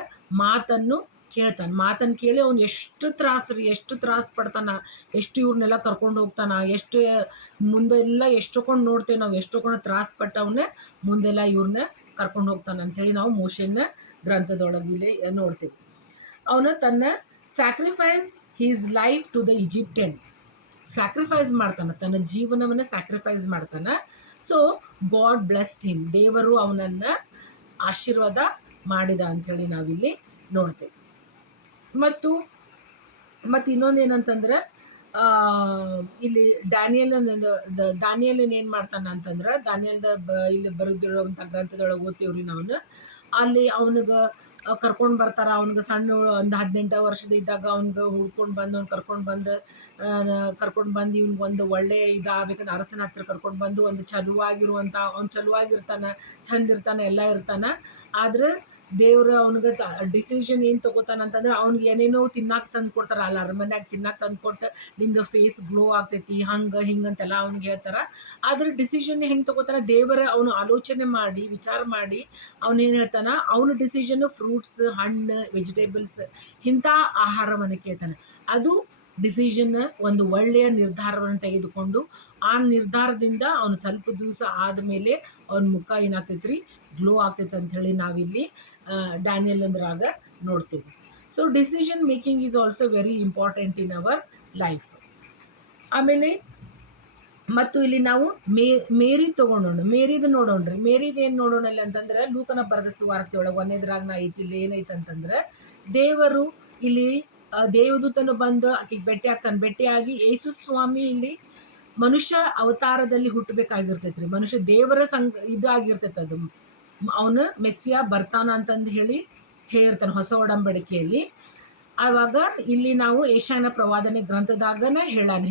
ಮಾತನ್ನು ಕೇಳ್ತಾನೆ. ಮಾತನ್ನು ಕೇಳಿ ಅವ್ನು ಎಷ್ಟು ತ್ರಾಸ ಪಡ್ತಾನ, ಎಷ್ಟು ಇವ್ರನ್ನೆಲ್ಲ ಕರ್ಕೊಂಡು ಹೋಗ್ತಾನ, ಎಷ್ಟು ಮುಂದೆಲ್ಲ ಎಷ್ಟೊಕೊಂಡು ನೋಡ್ತೇವೆ ನಾವು, ಎಷ್ಟೊಕೊಂಡು ತ್ರಾಸ ಪಟ್ಟು ಅವನ್ನ ಮುಂದೆಲ್ಲ ಇವ್ರನ್ನ ಕರ್ಕೊಂಡು ಹೋಗ್ತಾನೆ ಅಂಥೇಳಿ ನಾವು ಮೋಶೆನ ಗ್ರಂಥದೊಳಗಿಲ್ಲಿ ನೋಡ್ತೀವಿ. ಅವನು ತನ್ನ sacrifice his life to the Egyptian, sacrifice ಮಾಡ್ತಾನೆ, ತನ್ನ ಜೀವನವನ್ನು ಸ್ಯಾಕ್ರಿಫೈಸ್ ಮಾಡ್ತಾನೆ. ಸೊ ಗಾಡ್ ಬ್ಲೆಸ್ಡ್ ಹಿಮ್, ದೇವರು ಅವನನ್ನು ಆಶೀರ್ವಾದ ಮಾಡಿದ ಅಂಥೇಳಿ ನಾವಿಲ್ಲಿ ನೋಡ್ತೇವೆ. ಮತ್ತು ಇನ್ನೊಂದು ಏನಂತಂದ್ರೆ, ಇಲ್ಲಿ ದಾನಿಯೇಲನ್ ಏನು ಮಾಡ್ತಾನೆ ಅಂತಂದ್ರೆ, ದಾನಿಯೇಲದ ಇಲ್ಲಿ ಬರೆದಿರುವಂಥ ಗ್ರಂಥದೊಳಗೆ ಓದ್ತೀವ್ರಿ ನಾವು. ಅಲ್ಲಿ ಅವನಿಗೆ ಕರ್ಕೊಂಡು ಬರ್ತಾರೆ. ಅವ್ನಿಗೆ ಸಣ್ಣ ಒಂದು 18 ವರ್ಷದ ಇದ್ದಾಗ ಅವ್ನಿಗೆ ಹುಡ್ಕೊಂಡು ಬಂದು ಕರ್ಕೊಂಡು ಬಂದು ಇವ್ನಿಗೆ ಒಂದು ಒಳ್ಳೆ ಇದಾಗಬೇಕಂದ್ರೆ ಅರಸನ ಹತ್ರ ಕರ್ಕೊಂಡು ಬಂದು ಒಂದು ಚಲುವಾಗಿರುವಂಥ, ಅವ್ನು ಚಲುವಾಗಿರ್ತಾನೆ, ಚಂದ ಇರ್ತಾನೆ, ಎಲ್ಲ ಇರ್ತಾನೆ. ಆದರೆ ದೇವ್ರು ಅವ್ನಿಗೆ ಡಿಸಿಷನ್ ಏನು ತೊಗೋತಾನೆ ಅಂತಂದ್ರೆ, ಅವ್ನಿಗೆ ಏನೇನೋ ತಿನ್ನಕ್ಕೆ ತಂದು ಕೊಡ್ತಾರೆ, ಅಲ್ಲಿ ಅರಮನ್ಯಾಗ ತಿನ್ನಕ್ಕೆ ತಂದು ಕೊಟ್ಟು ನಿಂದು ಫೇಸ್ ಗ್ಲೋ ಆಗ್ತೈತಿ, ಹಂಗೆ ಹಿಂಗೆ ಅಂತೆಲ್ಲ ಅವ್ನಿಗೆ ಹೇಳ್ತಾರೆ. ಆದರೆ ಡಿಸಿಷನ್ ಹೆಂಗೆ ತೊಗೋತಾನೆ, ದೇವರ ಅವನು ಆಲೋಚನೆ ಮಾಡಿ ವಿಚಾರ ಮಾಡಿ ಅವನೇನು ಹೇಳ್ತಾನೆ, ಅವನ ಡಿಸಿಷನ್ನು ಫ್ರೂಟ್ಸ್, ಹಣ್ಣು, ವೆಜಿಟೇಬಲ್ಸ್ ಇಂಥ ಆಹಾರವನ್ನು ಕೇಳ್ತಾನೆ. ಅದು ಡಿಸಿಷನ್, ಒಂದು ಒಳ್ಳೆಯ ನಿರ್ಧಾರವನ್ನು ತೆಗೆದುಕೊಂಡು ಆ ನಿರ್ಧಾರದಿಂದ ಅವನು ಸ್ವಲ್ಪ ದಿವಸ ಆದಮೇಲೆ ಅವನ ಮುಖ ಏನಾಗ್ತೈತೆ ರೀ, ಗ್ಲೋ ಆಗ್ತೈತೆ ಅಂಥೇಳಿ ನಾವಿಲ್ಲಿ ಡ್ಯಾನಿಯಲ್ ಅಂದ್ರಾಗ ನೋಡ್ತೀವಿ. So decision making is also very important in our life. ಆಮೇಲೆ ಮತ್ತು ಇಲ್ಲಿ ನಾವು ಮೇರಿ ತೊಗೊಂಡೋಣ, ಮೇರಿದು ನೋಡೋಣ್ರಿ. ಮೇರಿದು ಏನು ನೋಡೋಣಲ್ಲ ಅಂತಂದ್ರೆ, ಲೂಕನ ಬರೆದ ಸುವಾರ್ತೆ ಒಳಗೆ 1ನೇದ್ರಾಗ ನಾ ಐತಿ. ಇಲ್ಲಿ ಏನೈತೆ ಅಂತಂದ್ರೆ, ದೇವರು ಇಲ್ಲಿ ದೇವದೂತನು ಬಂದು ಆಕೆಗೆ ಭೇಟಿಯಾಗಿ ಯೇಸು ಸ್ವಾಮಿ ಇಲ್ಲಿ ಮನುಷ್ಯ ಅವತಾರದಲ್ಲಿ ಹುಟ್ಟಬೇಕಾಗಿರ್ತೈತೆ ರೀ. ಮನುಷ್ಯ ದೇವರ ಇದಾಗಿರ್ತೈತೆ, ಅದು ಅವನು ಮೆಸ್ಸಿಯ ಬರ್ತಾನ ಅಂತಂದು ಹೇಳಿರ್ತಾನೆ ಹೊಸ ಒಡಂಬಡಿಕೆಯಲ್ಲಿ. ಆವಾಗ ಇಲ್ಲಿ ನಾವು ಏಷಾಯನ ಪ್ರವಾದನೆ ಗ್ರಂಥದಾಗನ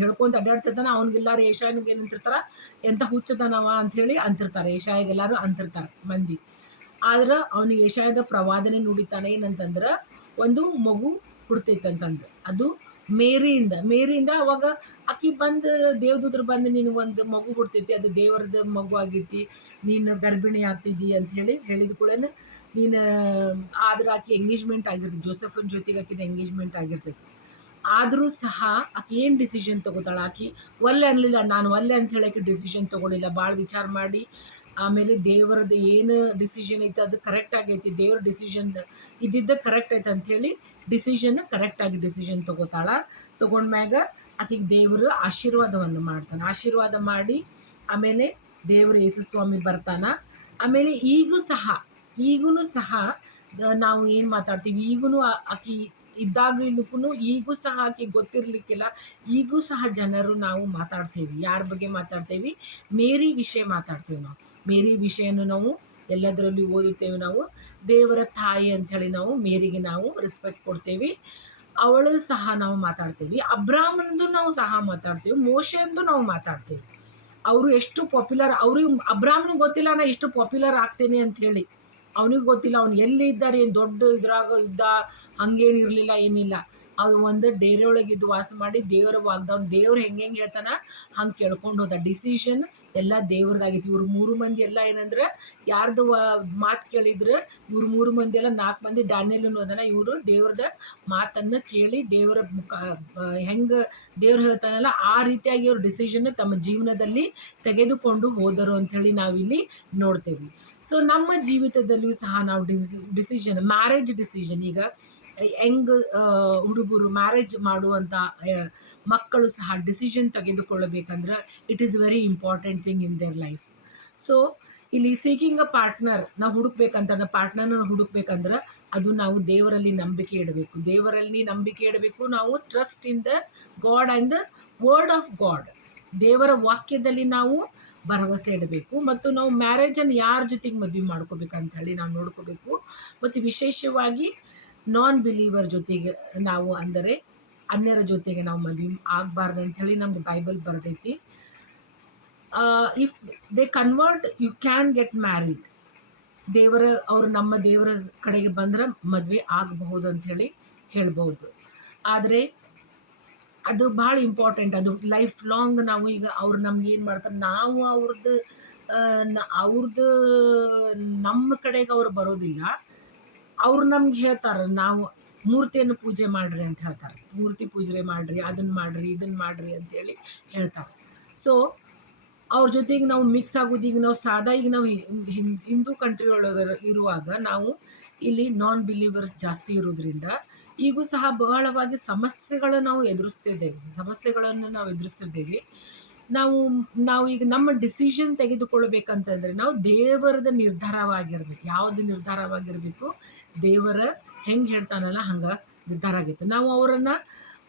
ಹೇಳ್ಕೊಂತ ಅಡ್ಡಾಡ್ತಿರ್ತಾನೆ. ಅವ್ನಿಗೆಲ್ಲಾರು ಏಷಾಯನಿಗೆ ಏನಂತಿರ್ತಾರ, ಎಂಥ ಹುಚ್ಚದನವ ಅಂಥೇಳಿ ಅಂತಿರ್ತಾರೆ, ಏಷಾಯಿಗೆಲ್ಲರೂ ಅಂತಿರ್ತಾರೆ ಮಂದಿ. ಆದ್ರೆ ಅವನಿಗೆ ಏಷಾಯದ ಪ್ರವಾದನೆ ನುಡಿತಾನೆ ಏನಂತಂದ್ರೆ, ಒಂದು ಮಗು ಹುಡ್ತೈತಂತಂದು, ಅದು ಮೇರಿಯಿಂದ ಅವಾಗ ಆಕಿ ಬಂದು ದೇವದೂತರು ಬಂದು ನಿನಗೊಂದು ಮಗು ಹುಡ್ತೈತಿ, ಅದು ದೇವರದ ಮಗು ಆಗೈತಿ, ನೀನು ಗರ್ಭಿಣಿ ಆಗ್ತಿದ್ದಿ ಅಂಥೇಳಿ ಹೇಳಿದ ಕೂಡ ನೀನು, ಆದ್ರೆ ಆಕೆ ಎಂಗೇಜ್ಮೆಂಟ್ ಆಗಿರ್ತೈತಿ, ಜೋಸೆಫನ್ ಜೊತೆಗೆ ಆಕಿದ ಎಂಗೇಜ್ಮೆಂಟ್ ಆಗಿರ್ತೈತಿ. ಆದರೂ ಸಹ ಆಕೆ ಏನು ಡಿಸಿಷನ್ ತೊಗೋತಾಳೆ, ಆಕೆ ಒಲ್ಲೆ ಅನ್ನಲಿಲ್ಲ. ನಾನು ಒಲ್ಲೆ ಅಂತ ಹೇಳೋಕ್ಕೆ ಡಿಸಿಷನ್ ತೊಗೊಳಿಲ್ಲ, ಭಾಳ ವಿಚಾರ ಮಾಡಿ ಆಮೇಲೆ ದೇವರದ್ದು ಏನು ಡಿಸಿಷನ್ ಐತೆ ಅದು ಕರೆಕ್ಟ್ ಆಗೈತಿ, ದೇವ್ರ ಡಿಸಿಷನ್ ಇದ್ದಿದ್ದು ಕರೆಕ್ಟ್ ಐತೆ ಅಂಥೇಳಿ ಕರೆಕ್ಟಾಗಿ ಡಿಸಿಷನ್ ತೊಗೊಂಡ್ಮ್ಯಾಗ ಆಕೆಗೆ ದೇವರು ಆಶೀರ್ವಾದವನ್ನು ಮಾಡ್ತಾನೆ. ಆಶೀರ್ವಾದ ಮಾಡಿ ಆಮೇಲೆ ದೇವರು ಯೇಸು ಸ್ವಾಮಿ ಬರ್ತಾನೆ. ಆಮೇಲೆ ಈಗೂ ಸಹ ನಾವು ಏನು ಮಾತಾಡ್ತೀವಿ, ಈಗೂ ಆಕೆ ಇದ್ದಾಗಲೂ ಈಗೂ ಸಹ ಆಕೆ ಗೊತ್ತಿರಲಿಕ್ಕಿಲ್ಲ, ಈಗೂ ಸಹ ಜನರು ನಾವು ಮಾತಾಡ್ತೀವಿ. ಯಾರ ಬಗ್ಗೆ ಮಾತಾಡ್ತೀವಿ? ಮೇರಿ ವಿಷಯ ಮಾತಾಡ್ತೀವಿ ನಾವು. ಮೇರಿ ವಿಷಯನ ನಾವು ಎಲ್ಲದರಲ್ಲಿ ಓದುತ್ತೇವೆ ನಾವು. ದೇವರ ತಾಯಿ ಅಂಥೇಳಿ ನಾವು ಮೇರಿಗೆ ನಾವು ರೆಸ್ಪೆಕ್ಟ್ ಕೊಡ್ತೇವೆ. ಅವಳು ಸಹ ನಾವು ಮಾತಾಡ್ತೀವಿ. ಅಬ್ರಾಮಂದು ನಾವು ಸಹ ಮಾತಾಡ್ತೀವಿ. ಮೋಶೆಂದು ನಾವು ಮಾತಾಡ್ತೀವಿ. ಅವರು ಎಷ್ಟು ಪಾಪ್ಯುಲರ್, ಅವ್ರಿಗೆ ಅಬ್ರಾಮ್ನಿಗೆ ಗೊತ್ತಿಲ್ಲ ನಾ ಎಷ್ಟು ಪಾಪ್ಯುಲರ್ ಆಗ್ತೇನೆ ಅಂತ ಹೇಳಿ. ಅವನಿಗೆ ಗೊತ್ತಿಲ್ಲ ಅವ್ನು ಎಲ್ಲಿ ಇದ್ದಾರೆ, ಏನು ದೊಡ್ಡ ಇದ್ರಾಗ ಇದ್ದ, ಹಂಗೇನಿರಲಿಲ್ಲ, ಏನಿಲ್ಲ. ಅದು ಒಂದು ಡೇರೆ ಒಳಗಿದ್ದು ವಾಸ ಮಾಡಿ ದೇವರ ವಾಗ್ದಾನ, ದೇವ್ರು ಹೆಂಗೆ ಹೇಳ್ತಾನ ಹಂಗೆ ಕೇಳ್ಕೊಂಡು ಹೋದ. ಡಿಸಿಷನ್ ಎಲ್ಲ ದೇವ್ರದಾಗಿತ್ತು. ಇವ್ರು 3 ಮಂದಿ ಎಲ್ಲ ಏನಂದ್ರೆ ಯಾರ್ದು ಮಾತು ಕೇಳಿದ್ರೆ, ಇವ್ರು 3 ಮಂದಿ ಎಲ್ಲ 4 ಮಂದಿ ಡ್ಯಾನಿಯಲ್ ಹೋದನ, ಇವರು ದೇವ್ರದ ಮಾತನ್ನು ಕೇಳಿ ದೇವರ ಹೆಂಗೆ ದೇವ್ರು ಹೇಳ್ತಾನಲ್ಲ ಆ ರೀತಿಯಾಗಿ ಅವ್ರ ಡಿಸಿಷನ್ ತಮ್ಮ ಜೀವನದಲ್ಲಿ ತೆಗೆದುಕೊಂಡು ಹೋದರು ಅಂಥೇಳಿ ನಾವಿಲ್ಲಿ ನೋಡ್ತೇವೆ. ಸೊ ನಮ್ಮ ಜೀವಿತದಲ್ಲಿಯೂ ಸಹ ನಾವು ಡಿಸಿಷನ್, ಮ್ಯಾರೇಜ್ ಡಿಸಿಷನ್, ಈಗ ಯಂಗ್ ಹುಡುಗರು ಮ್ಯಾರೇಜ್ ಮಾಡುವಂಥ ಮಕ್ಕಳು ಸಹ ಡಿಸಿಷನ್ ತೆಗೆದುಕೊಳ್ಳಬೇಕಂದ್ರೆ it is very important thing in their life. So ಇಲ್ಲಿ ಸೀಕಿಂಗ್ ಅ ಪಾರ್ಟ್ನರ್ ನಾವು ಹುಡುಕ್ಬೇಕಂತ, ಪಾರ್ಟ್ನರ್ನ ಹುಡುಕ್ಬೇಕಂದ್ರೆ ಅದು ನಾವು ದೇವರಲ್ಲಿ ನಂಬಿಕೆ ಇಡಬೇಕು. ದೇವರಲ್ಲಿ ನಂಬಿಕೆ ಇಡಬೇಕು. ನಾವು trust in the god and the word of god. ದೇವರ ವಾಕ್ಯದಲ್ಲಿ ನಾವು ಭರವಸೆ ಇಡಬೇಕು. ಮತ್ತು ನಾವು ಮ್ಯಾರೇಜನ್ನು ಯಾರ ಜೊತೆಗೆ ಮದುವೆ ಮಾಡ್ಕೋಬೇಕಂತ ಹೇಳಿ ನಾವು ನೋಡ್ಕೋಬೇಕು. ಮತ್ತು ವಿಶೇಷವಾಗಿ ನಾನ್ ಬಿಲೀವರ್ ಜೊತೆಗೆ ನಾವು, ಅಂದರೆ ಅನ್ಯರ ಜೊತೆಗೆ ನಾವು ಮದುವೆ ಆಗಬಾರ್ದು ಅಂಥೇಳಿ ನಮ್ಗೆ ಬೈಬಲ್ ಬರ್ತೈತಿ. If they convert you can get married. ಅವರು ನಮ್ಮ ದೇವರ ಕಡೆಗೆ ಬಂದ್ರೆ ಮದುವೆ ಆಗಬಹುದು ಅಂಥೇಳಿ ಹೇಳ್ಬೋದು. ಆದರೆ ಅದು ಭಾಳ ಇಂಪಾರ್ಟೆಂಟ್. ಅದು ಲೈಫ್ ಲಾಂಗ್ ನಾವು ಈಗ ಅವ್ರು ನಮ್ಗೆ ಏನು ಮಾಡ್ತಾರೆ, ನಾವು ಅವ್ರದ್ದು ನಮ್ಮ ಕಡೆಗೆ ಅವ್ರು ಬರೋದಿಲ್ಲ. ಅವ್ರು ನಮ್ಗೆ ಹೇಳ್ತಾರೆ, ನಾವು ಮೂರ್ತಿಯನ್ನು ಪೂಜೆ ಮಾಡಿರಿ ಅಂತ ಹೇಳ್ತಾರೆ. ಮೂರ್ತಿ ಪೂಜೆ ಮಾಡಿರಿ, ಅದನ್ನು ಮಾಡಿರಿ, ಇದನ್ನು ಮಾಡಿರಿ ಅಂತೇಳಿ ಹೇಳ್ತಾರೆ. ಸೊ ಅವ್ರ ಜೊತೆಗೆ ನಾವು ಮಿಕ್ಸ್ ಆಗೋದು, ಈಗ ನಾವು ಸಾದಾ, ಈಗ ನಾವು ಹಿಂದೂ ಕಂಟ್ರಿ ಒಳಗೆ ಇರುವಾಗ ನಾವು ಇಲ್ಲಿ ನಾನ್ ಬಿಲೀವರ್ಸ್ ಜಾಸ್ತಿ ಇರೋದ್ರಿಂದ ಈಗೂ ಸಹ ಬಹಳವಾಗಿ ಸಮಸ್ಯೆಗಳನ್ನು ನಾವು ಎದುರಿಸ್ತಿದ್ದೇವೆ. ನಾವು ಈಗ ನಮ್ಮ ಡಿಸಿಷನ್ ತೆಗೆದುಕೊಳ್ಬೇಕಂತಂದರೆ ನಾವು ದೇವರದ ನಿರ್ಧಾರವಾಗಿರ್ಬೇಕು. ಯಾವುದು ನಿರ್ಧಾರವಾಗಿರಬೇಕು? ದೇವರ ಹೆಂಗೆ ಹೇಳ್ತಾನಲ್ಲ ಹಂಗೆ ನಿರ್ಧಾರ ಆಗಿತ್ತು. ನಾವು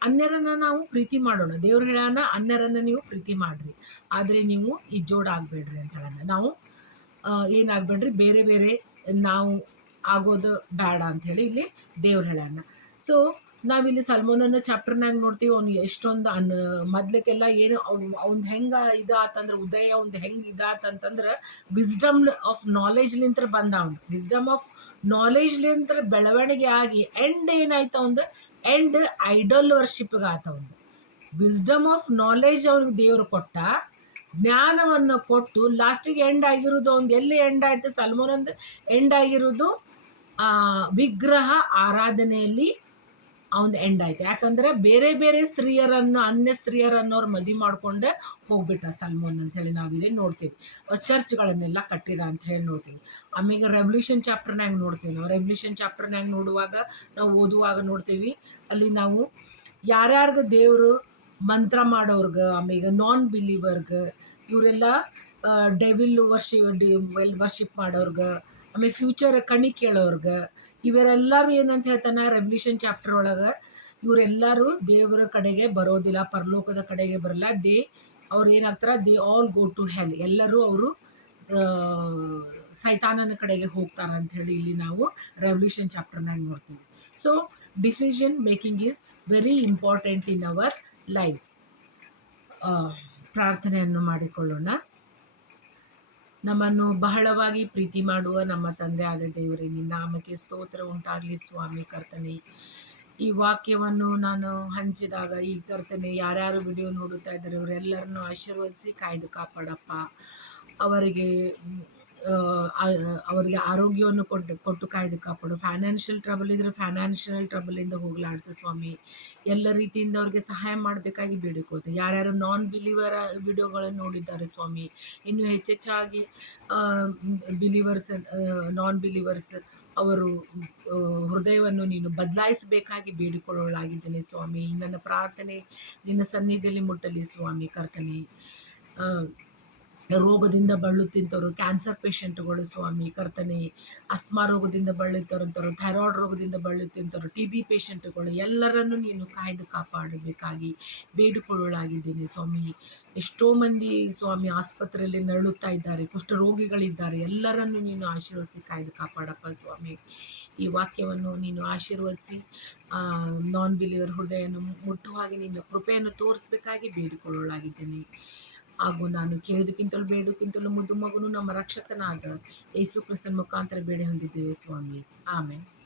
ಅನ್ಯರನ್ನು ನಾವು ಪ್ರೀತಿ ಮಾಡೋಣ. ದೇವ್ರು ಹೇಳೋಣ, ಅನ್ಯರನ್ನು ನೀವು ಪ್ರೀತಿ ಮಾಡಿರಿ, ಆದರೆ ನೀವು ಈ ಜೋಡಾಗಬೇಡ್ರಿ ಅಂತ ಹೇಳೋಣ. ನಾವು ಏನಾಗಬೇಡ್ರಿ, ಬೇರೆ ಬೇರೆ ನಾವು ಆಗೋದು ಬೇಡ ಅಂಥೇಳಿ ಇಲ್ಲಿ ದೇವ್ರು ಹೇಳೋಣ. ಸೊ ನಾವಿಲ್ಲಿ ಸಲ್ಮೋನನ ಚಾಪ್ಟರ್ನಾಗ ನೋಡ್ತೀವಿ. ಅವ್ನು ಎಷ್ಟೊಂದು ಮೊದ್ಲಕ್ಕೆಲ್ಲ ಏನು ಅವ್ನು ಹೆಂಗೆ ಇದಾತಂದ್ರೆ, ಉದಯ ಅವ್ನು ಹೆಂಗೆ ಇದಾತಂತಂದ್ರೆ ವಿಸ್ಡಮ್ ಆಫ್ ನಾಲೆಜ್ಲಿಂತ್ರ ಬಂದ. ಅವನು ವಿಸ್ಡಮ್ ಆಫ್ ನಾಲೆಜ್ಲಿಂತ್ರ ಬೆಳವಣಿಗೆ ಆಗಿ ಎಂಡ್ ಏನಾಯ್ತು ಅವಂದು, ಎಂಡ್ ಐಡಲ್ ವರ್ಷಿಪ್ಗೆ ಆತವನು. ವಿಸ್ಡಮ್ ಆಫ್ ನಾಲೆಜ್ ಅವ್ನಿಗೆ ದೇವರು ಕೊಟ್ಟ, ಜ್ಞಾನವನ್ನು ಕೊಟ್ಟು ಲಾಸ್ಟಿಗೆ ಎಂಡ್ ಆಗಿರೋದು ಅವ್ನು ಎಲ್ಲಿ ಎಂಡ್ ಆಯ್ತು? ಸಲ್ಮೋನಂದು ಎಂಡ್ ಆಗಿರೋದು ವಿಗ್ರಹ ಆರಾಧನೆಯಲ್ಲಿ ಅವನು ಎಂಡ್ ಆಯ್ತು. ಯಾಕಂದ್ರೆ ಬೇರೆ ಬೇರೆ ಸ್ತ್ರೀಯರನ್ನು, ಅನ್ಯ ಸ್ತ್ರೀಯರನ್ನೋರು ಮದುವೆ ಮಾಡ್ಕೊಂಡೆ ಹೋಗ್ಬಿಟ್ಟ ಸಲ್ಮೋನ್ ಅಂತೇಳಿ ನಾವಿಲ್ಲಿ ನೋಡ್ತೀವಿ. ಚರ್ಚ್ಗಳನ್ನೆಲ್ಲ ಕಟ್ಟಿದ ಅಂತ ಹೇಳಿ ನೋಡ್ತೀವಿ. ಆಮೇಲೆ ರೆವಲ್ಯೂಷನ್ ಚಾಪ್ಟರ್ನಾಗ ನೋಡ್ತೀವಿ. ನಾವು ರೆವಲ್ಯೂಷನ್ ಚಾಪ್ಟರ್ನಾಗ ನೋಡುವಾಗ, ನಾವು ಓದುವಾಗ ನೋಡ್ತೀವಿ, ಅಲ್ಲಿ ನಾವು ಯಾರ್ಯಾರಿಗೆ ದೇವರು ಮಂತ್ರ ಮಾಡೋರ್ಗೆ, ಆಮೇಲೆ ನಾನ್ ಬಿಲೀವರ್ಗೆ, ಇವರೆಲ್ಲ ಡೆವಿಲ್ ವರ್ಷಿಪ್ ಮಾಡೋರ್ಗೆ, ಆಮೇಲೆ ಫ್ಯೂಚರ್ ಕಣಿ ಕೇಳೋರ್ಗೆ, ಇವರೆಲ್ಲರೂ ಏನಂತ ಹೇಳ್ತಾನೆ ರೆವಲ್ಯೂಷನ್ ಚಾಪ್ಟರ್ ಒಳಗೆ, ಇವರೆಲ್ಲರೂ ದೇವರ ಕಡೆಗೆ ಬರೋದಿಲ್ಲ, ಪರಲೋಕದ ಕಡೆಗೆ ಬರಲ್ಲ. ಅವ್ರು ಏನಾಗ್ತಾರೆ, they all go to hell. ಎಲ್ಲರೂ ಅವರು ಸೈತಾನನ ಕಡೆಗೆ ಹೋಗ್ತಾರೆ ಅಂಥೇಳಿ ಇಲ್ಲಿ ನಾವು ರೆವಲ್ಯೂಷನ್ ಚಾಪ್ಟರ್ನಾಗ ನೋಡ್ತೀವಿ. So decision making is very important in our life. ಪ್ರಾರ್ಥನೆಯನ್ನು ಮಾಡಿಕೊಳ್ಳೋಣ. ನಮ್ಮನ್ನು ಬಹಳವಾಗಿ ಪ್ರೀತಿ ಮಾಡುವ ನಮ್ಮ ತಂದೆ ಆದ ದೇವರೇ, ನಿನ್ನ ನಾಮಕ್ಕೆ ಸ್ತೋತ್ರ ಉಂಟಾಗಲಿ ಸ್ವಾಮಿ. ಕರ್ತನೆ, ಈ ವಾಕ್ಯವನ್ನು ನಾನು ಹಂಚಿದಾಗ ಈ ಕರ್ತನೆ ಯಾರ್ಯಾರು ವಿಡಿಯೋ ನೋಡುತ್ತಾ ಇದ್ದಾರೆ ಇವರೆಲ್ಲರನ್ನು ಆಶೀರ್ವದಿಸಿ ಕಾಯ್ದು ಕಾಪಾಡಪ್ಪ. ಅವರಿಗೆ ಆರೋಗ್ಯವನ್ನು ಕೊಟ್ಟು ಕಾಯ್ದು ಕಾಪಾಡು. ಫೈನಾನ್ಷಿಯಲ್ ಟ್ರಬಲ್ ಇದ್ದರೆ ಫೈನಾನ್ಷಿಯಲ್ ಟ್ರಬಲಿಂದ ಹೋಗಲಾಡಿಸು ಸ್ವಾಮಿ. ಎಲ್ಲ ರೀತಿಯಿಂದ ಅವ್ರಿಗೆ ಸಹಾಯ ಮಾಡಬೇಕಾಗಿ ಬೇಡಿಕೊಳ್ತೇವೆ. ಯಾರ್ಯಾರು ನಾನ್ ಬಿಲೀವರ್ ವಿಡಿಯೋಗಳನ್ನು ನೋಡಿದ್ದಾರೆ ಸ್ವಾಮಿ, ಇನ್ನೂ ಹೆಚ್ಚೆಚ್ಚಾಗಿ ನಾನ್ ಬಿಲೀವರ್ಸ್ ಅವರು ಹೃದಯವನ್ನು ನೀನು ಬದಲಾಯಿಸಬೇಕಾಗಿ ಬೇಡಿಕೊಳ್ಳಲಾಗಿದ್ದೇನೆ ಸ್ವಾಮಿ. ನನ್ನ ಪ್ರಾರ್ಥನೆ ನಿನ್ನ ಸನ್ನಿಧಿಯಲ್ಲಿ ಮುಟ್ಟಲಿ ಸ್ವಾಮಿ. ಕರ್ತನೆ, ರೋಗದಿಂದ ಬಳಲುತ್ತಿದ್ದವರು, ಕ್ಯಾನ್ಸರ್ ಪೇಷಂಟ್ಗಳು ಸ್ವಾಮಿ ಕರ್ತನೆ, ಅಸ್ತಮಾ ರೋಗದಿಂದ ಬಳಲುತ್ತಿರುವಂಥವ್ರು, ಥೈರಾಯ್ಡ್ ರೋಗದಿಂದ ಬಳಲುತ್ತಿದ್ದವರು, ಟಿ ಬಿ ಪೇಷಂಟ್ಗಳು ಎಲ್ಲರನ್ನೂ ನೀನು ಕಾಯ್ದು ಕಾಪಾಡಬೇಕಾಗಿ ಬೇಡಿಕೊಳ್ಳಲಾಗಿದ್ದೇನೆ ಸ್ವಾಮಿ. ಎಷ್ಟೋ ಮಂದಿ ಸ್ವಾಮಿ ಆಸ್ಪತ್ರೆಯಲ್ಲಿ ನರಳುತ್ತಾ ಇದ್ದಾರೆ, ಕುಷ್ಠರೋಗಿಗಳಿದ್ದಾರೆ, ಎಲ್ಲರನ್ನೂ ನೀನು ಆಶೀರ್ವದಿಸಿ ಕಾಯ್ದು ಕಾಪಾಡಪ್ಪ ಸ್ವಾಮಿ. ಈ ವಾಕ್ಯವನ್ನು ನೀನು ಆಶೀರ್ವದಿಸಿ ನಾನ್ ಬಿಲೀವರ್ ಹೃದಯವನ್ನು ಮುಟ್ಟುವ ಹಾಗೆ ನಿನ್ನ ಕೃಪೆಯನ್ನು ತೋರಿಸಬೇಕಾಗಿ ಬೇಡಿಕೊಳ್ಳಲಾಗಿದ್ದೇನೆ. ಹಾಗೂ ನಾನು ಕೇಳೋದಕ್ಕಿಂತಲೂ ಬೇಡೋಕ್ಕಿಂತಲೂ ಮುದ್ದು ಮಗನು ನಮ್ಮ ರಕ್ಷಕನಾದ ಯೇಸು ಕ್ರಿಸ್ತನ ಮುಖಾಂತರ ಬೇಡಿ ಹೊಂದಿದ್ದೇವೆ ಸ್ವಾಮಿ. ಆಮೇಲೆ